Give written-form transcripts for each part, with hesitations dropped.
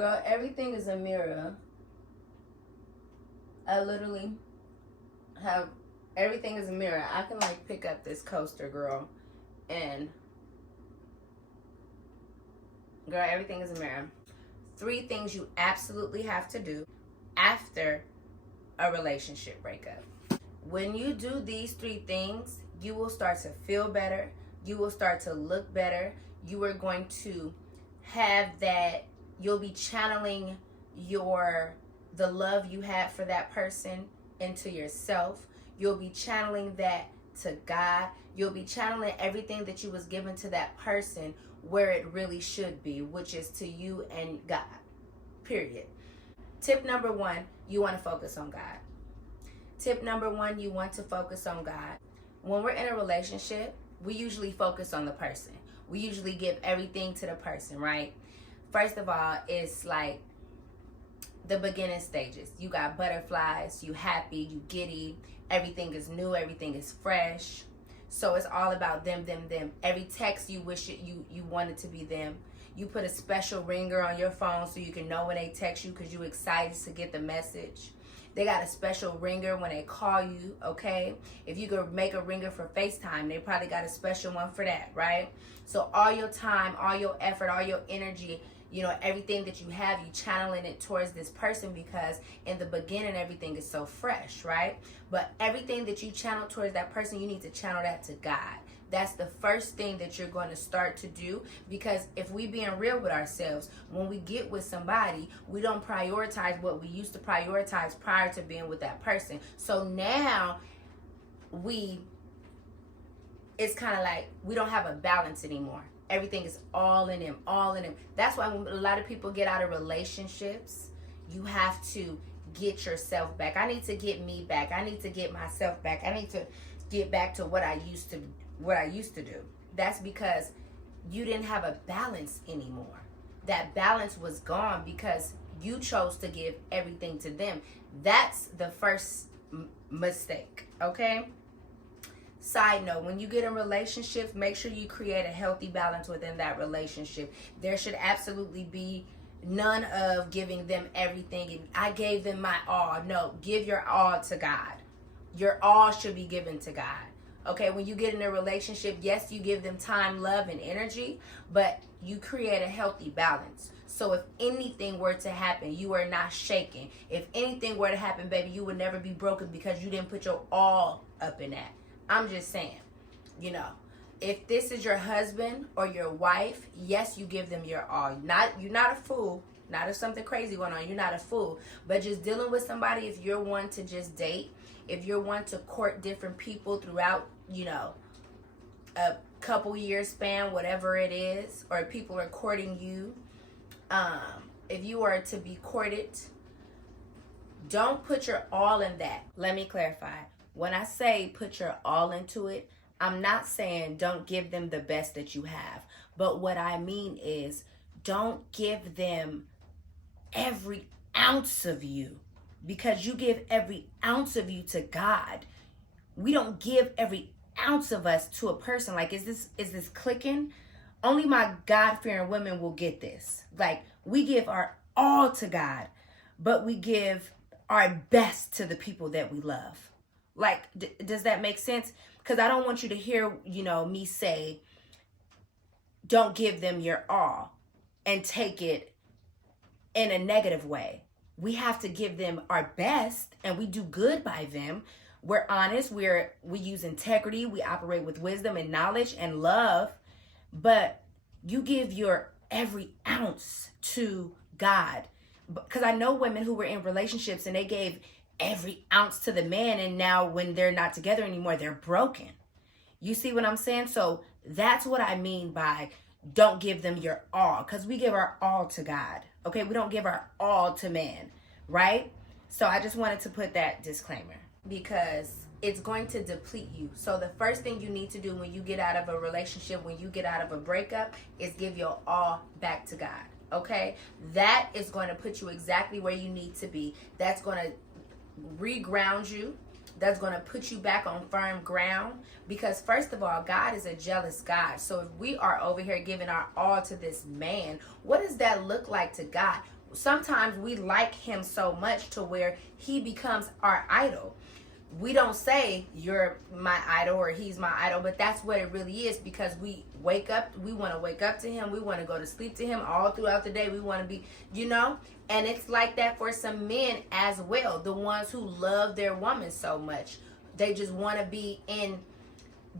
Girl, everything is a mirror. I literally have everything is a mirror. I can like pick up this coaster, girl, and girl, everything is a mirror. 3 things you absolutely have to do after a relationship breakup. When you do these 3 things, you will start to feel better. You will start to look better. You are going to have that, you'll be channeling the love you had for that person into yourself. You'll be channeling that to God. You'll be channeling everything that you was given to that person where it really should be, which is to you and God. Period. Tip number 1, you want to focus on God. Tip number 1, you want to focus on God. When we're in a relationship, we usually focus on the person. We usually give everything to the person, right? First of all, it's like the beginning stages. You got butterflies, you happy, you giddy, everything is new, everything is fresh. So it's all about them. Every text you wish you wanted to be them. You put a special ringer on your phone so you can know when they text you because you're excited to get the message. They got a special ringer when they call you, okay? If you could make a ringer for FaceTime, they probably got a special one for that, right? So all your time, all your effort, all your energy, everything that you have, you channeling it towards this person because in the beginning, everything is so fresh, right? But everything that you channel towards that person, you need to channel that to God. That's the first thing that you're going to start to do, because if we being real with ourselves, when we get with somebody, we don't prioritize what we used to prioritize prior to being with that person. So now it's kind of like we don't have a balance anymore. Everything is all in him. That's why when a lot of people get out of relationships, you have to get yourself back. I need to get me back. I need to get myself back. I need to get back to what I used to do. That's because you didn't have a balance anymore. That balance was gone because you chose to give everything to them. That's the first mistake, okay? Side note, when you get in relationships, make sure you create a healthy balance within that relationship. There should absolutely be none of giving them everything and I gave them my all. No, give your all to God. Your all should be given to God. Okay, when you get in a relationship, yes, you give them time, love, and energy, but you create a healthy balance. So if anything were to happen, you are not shaken. If anything were to happen, baby, you would never be broken because you didn't put your all up in that. I'm just saying, if this is your husband or your wife, yes, you give them your all. You're not a fool. Not if something crazy going on, you're not a fool. But just dealing with somebody, if you're one to just date, if you're one to court different people throughout, a couple years span, whatever it is, or people are courting you, if you are to be courted, don't put your all in that. Let me clarify. When I say put your all into it, I'm not saying don't give them the best that you have. But what I mean is don't give them every ounce of you, because you give every ounce of you to God. We don't give every ounce of us to a person. Like, is this clicking? Only my God-fearing women will get this. Like, we give our all to God, but we give our best to the people that we love. Like, does that make sense? Because I don't want you to hear, me say, don't give them your all and take it in a negative way. We have to give them our best, and we do good by them. We're honest. We use integrity. We operate with wisdom and knowledge and love. But you give your every ounce to God. Because I know women who were in relationships and they gave every ounce to the man, and now when they're not together anymore, they're broken. You see what I'm saying? So that's what I mean by don't give them your all, because we give our all to God. Okay, we don't give our all to man, right? So I just wanted to put that disclaimer, because it's going to deplete you. So the first thing you need to do when you get out of a relationship, when you get out of a breakup, is give your all back to God. Okay, that is going to put you exactly where you need to be. That's going to reground you. That's going to put you back on firm ground, because first of all, God is a jealous God. So if we are over here giving our all to this man, what does that look like to God? sometimes we like him so much to where he becomes our idol. We don't say you're my idol or he's my idol, but that's what it really is, because we wake up, we want to wake up to him, we want to go to sleep to him all throughout the day, we want to be, and it's like that for some men as well, the ones who love their woman so much. They just want to be in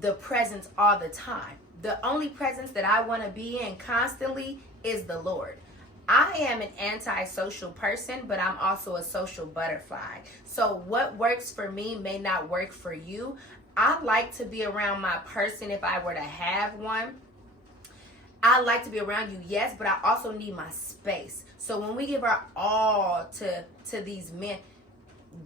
the presence all the time. The only presence that I want to be in constantly is the Lord. I am an antisocial person, but I'm also a social butterfly. So what works for me may not work for you. I like to be around my person if I were to have one. I like to be around you, yes, but I also need my space. So when we give our all to these men,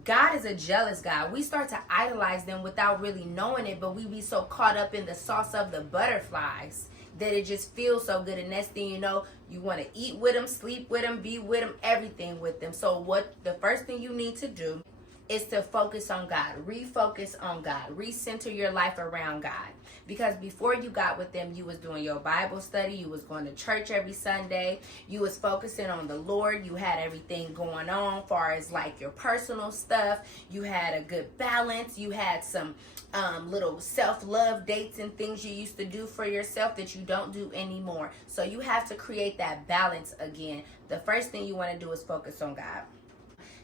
God is a jealous God. We start to idolize them without really knowing it, but we be so caught up in the sauce of the butterflies that it just feels so good. And next thing you know, you want to eat with them, sleep with them, be with them, everything with them. So the first thing you need to do is to focus on God. Refocus on God. Recenter your life around God. Because before you got with them, you was doing your Bible study. You was going to church every Sunday. You was focusing on the Lord. You had everything going on as far as like your personal stuff. You had a good balance. You had some little self-love dates and things you used to do for yourself that you don't do anymore. So you have to create that balance again. The first thing you want to do is focus on God.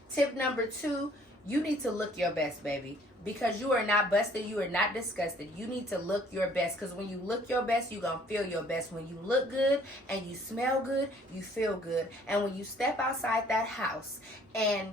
Tip number 2, you need to look your best, baby. Because you are not busted, you are not disgusted. You need to look your best. Because when you look your best, you're going to feel your best. When you look good and you smell good, you feel good. And when you step outside that house and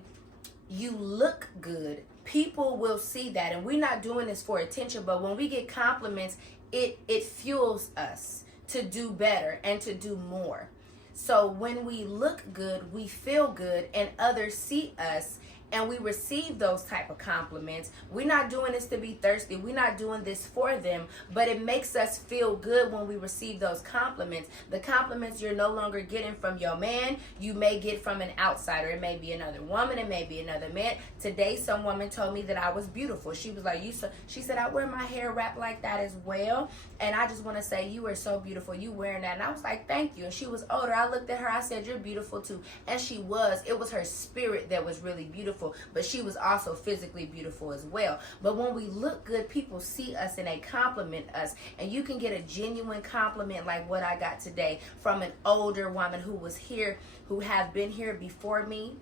you look good, people will see that. And we're not doing this for attention, but when we get compliments, it fuels us to do better and to do more. So when we look good, we feel good, and others see us, and we receive those type of compliments. We're not doing this to be thirsty. We're not doing this for them, but it makes us feel good when we receive those compliments. The compliments you're no longer getting from your man, you may get from an outsider. It may be another woman, it may be another man. Today, some woman told me that I was beautiful. She was like, she said, I wear my hair wrapped like that as well, and I just want to say you are so beautiful. You wearing that. And I was like, thank you. And she was older. I looked at her, I said, you're beautiful too. And she was. It was her spirit that was really beautiful. But she was also physically beautiful as well. But when we look good, people see us and they compliment us. And you can get a genuine compliment like what I got today from an older woman who was here, who have been here before me,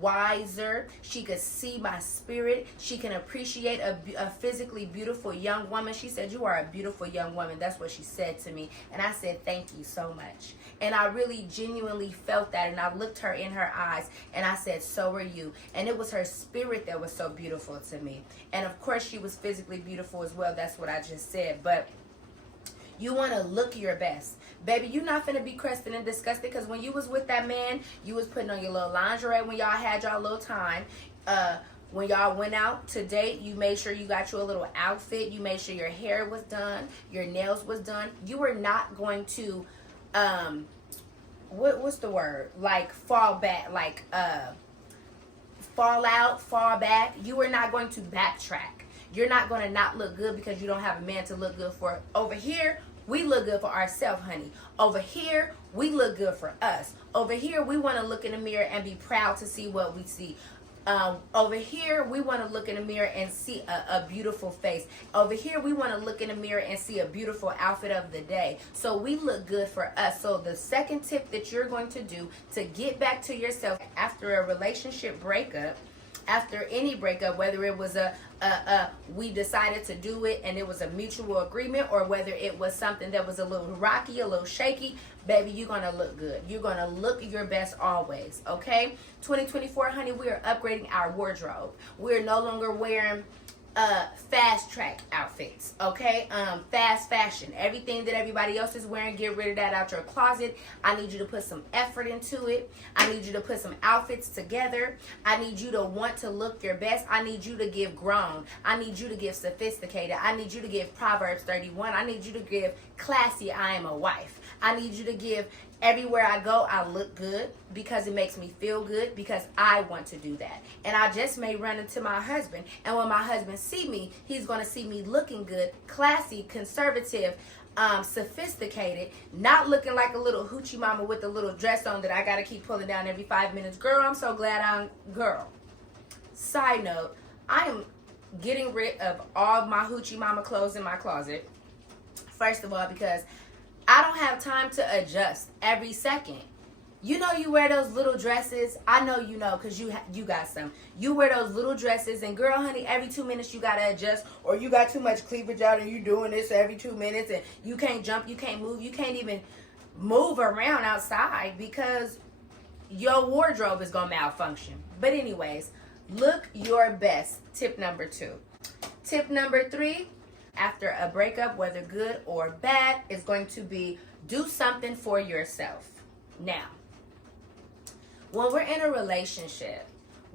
wiser. She could see my spirit. She can appreciate a physically beautiful young woman. She said, you are a beautiful young woman. That's what she said to me. And I said, thank you so much. And I really genuinely felt that. And I looked her in her eyes and I said, so are you. And it was her spirit that was so beautiful to me. And of course she was physically beautiful as well. That's what I just said. But you want to look your best. Baby, you're not finna be crusted and disgusted, because when you was with that man, you was putting on your little lingerie when y'all had y'all little time. When y'all went out to date, you made sure you got you a little outfit. You made sure your hair was done. Your nails was done. You were not going to, what's the word? Like fall back, like fall out, fall back. You were not going to backtrack. You're not going to not look good because you don't have a man to look good for. Over here, we look good for ourselves, honey. Over here, we look good for us. Over here, we want to look in the mirror and be proud to see what we see. Over here, we want to look in the mirror and see a beautiful face. Over here, we want to look in the mirror and see a beautiful outfit of the day. So we look good for us. So the second tip that you're going to do to get back to yourself after a relationship breakup, after any breakup, whether it was we decided to do it and it was a mutual agreement, or whether it was something that was a little rocky, a little shaky, baby, you're going to look good. You're going to look your best always, okay? 2024, honey, we are upgrading our wardrobe. We're no longer wearing fast track outfits, okay? Fast fashion. Everything that everybody else is wearing, get rid of that out your closet. I need you to put some effort into it. I need you to put some outfits together. I need you to want to look your best. I need you to give grown. I need you to give sophisticated. I need you to give Proverbs 31. I need you to give classy, I am a wife. I need you to give everywhere I go, I look good, because it makes me feel good, because I want to do that. And I just may run into my husband, and when my husband see me, he's going to see me looking good, classy, conservative, sophisticated, not looking like a little hoochie mama with a little dress on that I gotta keep pulling down every 5 minutes. Girl, I'm so glad girl. Side note, I am getting rid of all my hoochie mama clothes in my closet. First of all, because I don't have time to adjust every second. You know, you wear those little dresses. I know you know, because you got some. You wear those little dresses, and girl, honey, every 2 minutes you got to adjust, or you got too much cleavage out and you doing this every 2 minutes, and you can't jump, you can't move, you can't even move around outside because your wardrobe is going to malfunction. But anyways, look your best. Tip number 2. Tip number 3, after a breakup, whether good or bad, is going to be do something for yourself. Now, when we're in a relationship,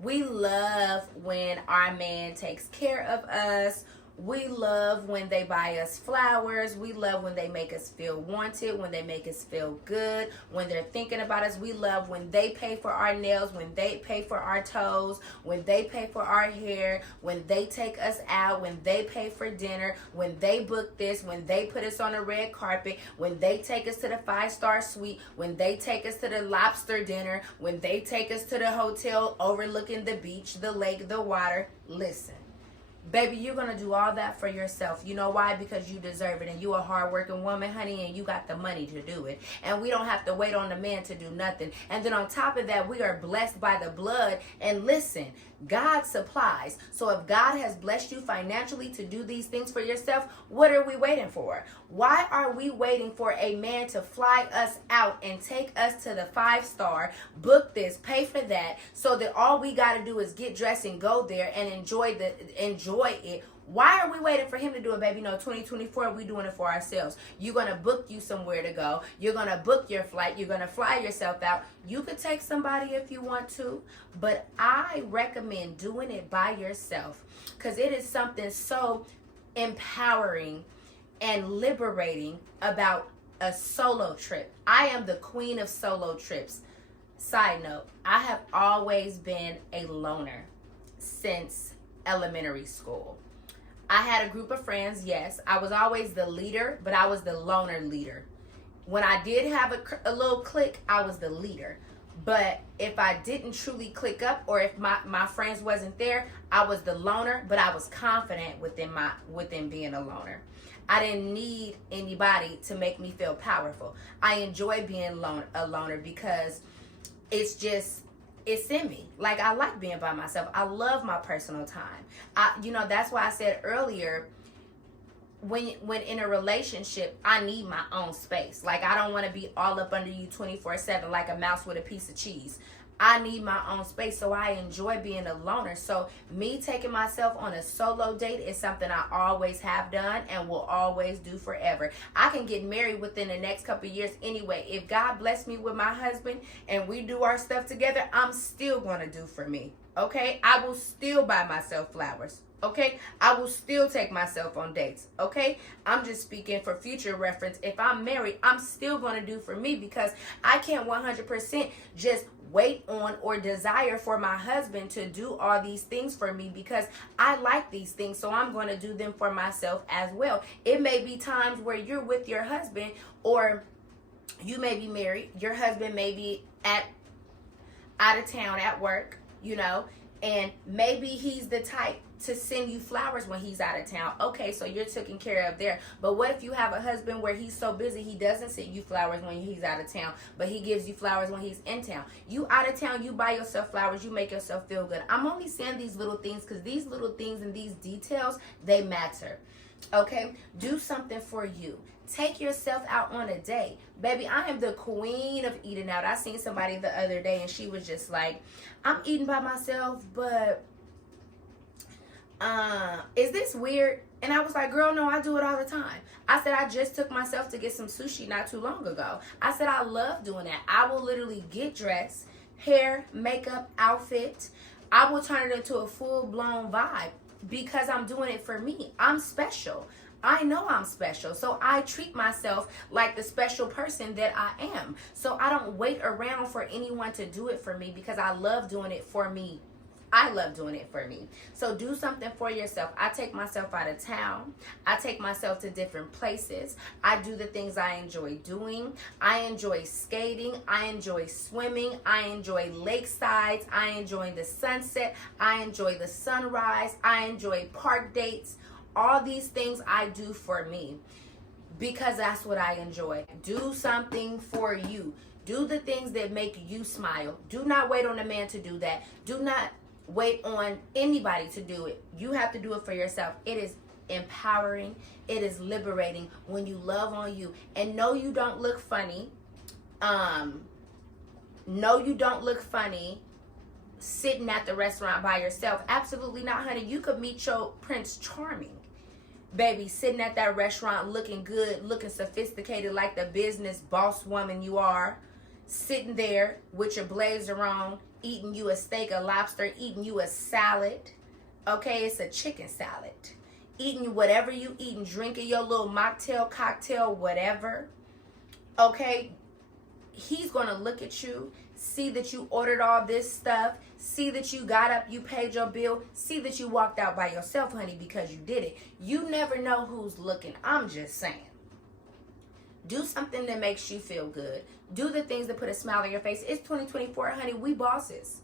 we love when our man takes care of us. We love when they buy us flowers. We love when they make us feel wanted, when they make us feel good, when they're thinking about us. We love when they pay for our nails, when they pay for our toes, when they pay for our hair, when they take us out, when they pay for dinner, when they book this, when they put us on a red carpet, when they take us to the 5-star suite, when they take us to the lobster dinner, when they take us to the hotel overlooking the beach, the lake, the water. Listen. Baby, you're going to do all that for yourself. You know why? Because you deserve it. And you a hardworking woman, honey, and you got the money to do it. And we don't have to wait on the man to do nothing. And then on top of that, we are blessed by the blood. And listen, God supplies. So if God has blessed you financially to do these things for yourself, what are we waiting for? Why are we waiting for a man to fly us out and take us to the 5-star, book this, pay for that, so that all we got to do is get dressed and go there and enjoy it? Why are we waiting for him to do it, baby? No, 2024, we doing it for ourselves. You're going to book you somewhere to go. You're going to book your flight. You're going to fly yourself out. You could take somebody if you want to, but I recommend doing it by yourself because it is something so empowering and liberating about a solo trip. I am the queen of solo trips. Side note, I have always been a loner since elementary school. I had a group of friends, yes. I was always the leader, but I was the loner leader. When I did have a little clique, I was the leader. But if I didn't truly click up, or if my friends wasn't there, I was the loner, but I was confident within being a loner. I didn't need anybody to make me feel powerful. I enjoy being a loner because it's in me. Like, I like being by myself. I love my personal time. That's why I said earlier, when in a relationship, I need my own space. Like, I don't want to be all up under you 24/7 like a mouse with a piece of cheese. I need my own space, so I enjoy being a loner. So me taking myself on a solo date is something I always have done and will always do forever. I can get married within the next couple of years anyway. If God bless me with my husband and we do our stuff together, I'm still going to do for me. Okay? I will still buy myself flowers. Okay? I will still take myself on dates. Okay? I'm just speaking for future reference. If I'm married, I'm still going to do for me because I can't 100% just wait on or desire for my husband to do all these things for me because I like these things, so I'm going to do them for myself as well. It may be times where you're with your husband, or you may be married, your husband may be out of town at work, and maybe he's the type to send you flowers when he's out of town. Okay, so you're taken care of there. But what if you have a husband where he's so busy he doesn't send you flowers when he's out of town, but he gives you flowers when he's in town? You out of town, you buy yourself flowers, you make yourself feel good. I'm only saying these little things because these little things and these details, they matter. Okay? Do something for you. Take yourself out on a date. Baby, I am the queen of eating out. I seen somebody the other day and she was just like, I'm eating by myself, but is this weird? And I was like, girl, no, I do it all the time. I said, I just took myself to get some sushi not too long ago. I said, I love doing that. I will literally get dressed, hair, makeup, outfit. I will turn it into a full-blown vibe because I'm doing it for me. I'm special. I know I'm special. So I treat myself like the special person that I am. So I don't wait around for anyone to do it for me because I love doing it for me. I love doing it for me. So do something for yourself. I take myself out of town. I take myself to different places. I do the things I enjoy doing. I enjoy skating. I enjoy swimming. I enjoy lakesides. I enjoy the sunset. I enjoy the sunrise. I enjoy park dates. All these things I do for me because that's what I enjoy. Do something for you. Do the things that make you smile. Do not wait on a man to do that. Do not wait on anybody to do it. You have to do it for yourself. It is empowering. It is liberating when you love on you. And no, you don't look funny. No, you don't look funny sitting at the restaurant by yourself. Absolutely not, honey. You could meet your Prince Charming, baby, sitting at that restaurant looking good, looking sophisticated like the business boss woman you are, sitting there with your blazer on, eating you a steak, a lobster, eating you a salad. Okay, it's a chicken salad. Eating whatever you eating, drinking your little mocktail, cocktail, whatever. Okay, he's going to look at you, see that you ordered all this stuff, see that you got up, you paid your bill, see that you walked out by yourself, honey, because you did it. You never know who's looking. I'm just saying. Do something that makes you feel good. Do the things that put a smile on your face. It's 2024, honey. We bosses.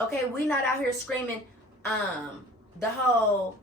Okay, we not out here screaming the whole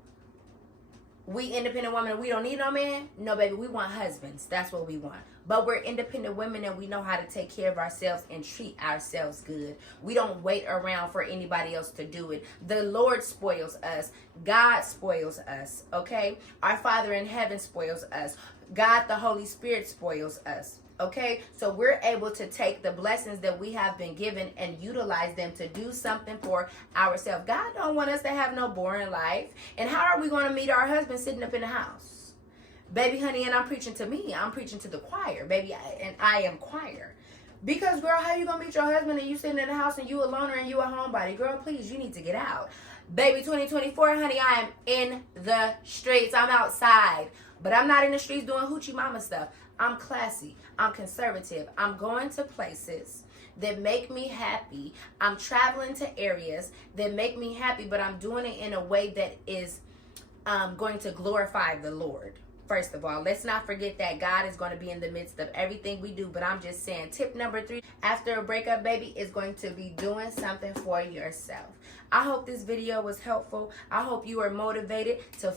we independent women, we don't need no man. No, baby, we want husbands. That's what we want. But we're independent women and we know how to take care of ourselves and treat ourselves good. We don't wait around for anybody else to do it. The Lord spoils us. God spoils us, okay? Our Father in heaven spoils us. God, the Holy Spirit, spoils us. Okay, so we're able to take the blessings that we have been given and utilize them to do something for ourselves. God don't want us to have no boring life. And how are we going to meet our husband sitting up in the house? Baby, honey, and I'm preaching to me. I'm preaching to the choir, baby, and I am choir. Because, girl, how you going to meet your husband and you sitting in the house and you a loner and you a homebody? Girl, please, you need to get out. Baby, 2024, honey, I am in the streets. I'm outside. But I'm not in the streets doing hoochie mama stuff. I'm classy. I'm conservative. I'm going to places that make me happy. I'm traveling to areas that make me happy, but I'm doing it in a way that is going to glorify the Lord. First of all, let's not forget that God is going to be in the midst of everything we do. But I'm just saying, tip number 3, after a breakup, baby, is going to be doing something for yourself. I hope this video was helpful. I hope you are motivated to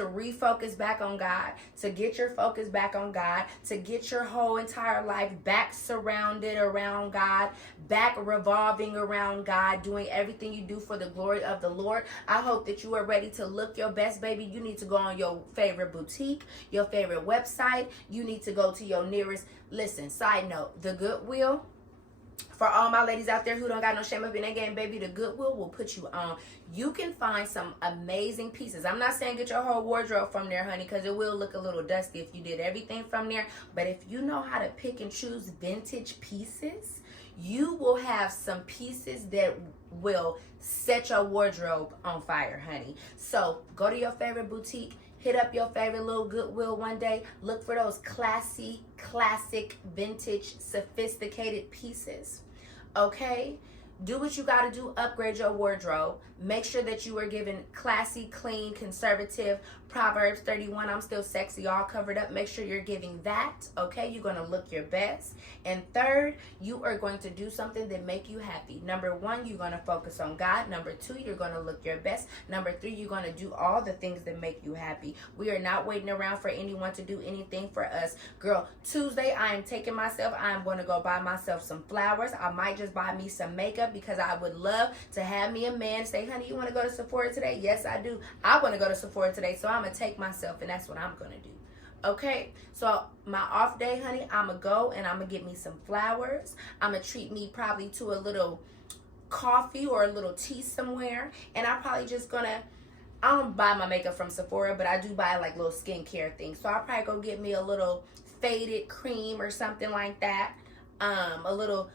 refocus back on God, to get your focus back on God, to get your whole entire life back surrounded around God, back revolving around God, doing everything you do for the glory of the Lord. I hope that you are ready to look your best, baby. You need to go on your favorite boutique, your favorite website. You need to go to your nearest, listen, side note, the Goodwill. For all my ladies out there who don't got no shame up in their game, baby, the Goodwill will put you on. You can find some amazing pieces. I'm not saying get your whole wardrobe from there, honey, because it will look a little dusty if you did everything from there. But if you know how to pick and choose vintage pieces, you will have some pieces that will set your wardrobe on fire, honey. So go to your favorite boutique. Hit up your favorite little Goodwill one day. Look for those classy, classic, vintage, sophisticated pieces. Okay? Do what you got to do. Upgrade your wardrobe. Make sure that you are given classy, clean, conservative. Proverbs 31, I'm still sexy, all covered up. Make sure you're giving that. Okay? You're going to look your best. And third, you are going to do something that make you happy. Number 1, you're going to focus on God. Number 2, you're going to look your best. Number 3, you're going to do all the things that make you happy. We are not waiting around for anyone to do anything for us. Girl, Tuesday, I am taking myself. I am going to go buy myself some flowers. I might just buy me some makeup because I would love to have me a man say, honey, you want to go to Sephora today? Yes, I do. I want to go to Sephora today, so I'm going to take myself, and that's what I'm going to do. Okay, so my off day, honey, I'm going to go and I'm going to get me some flowers. I'm going to treat me probably to a little coffee or a little tea somewhere. And I'm probably just going to, I don't buy my makeup from Sephora, but I do buy like little skincare things. So I'll probably go get me a little faded cream or something like that. A little,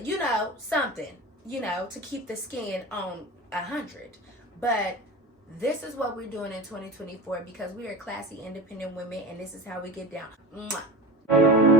you know, something, you know, to keep the skin on 100. But this is what we're doing in 2024 because we are classy, independent women, and this is how we get down. Mwah.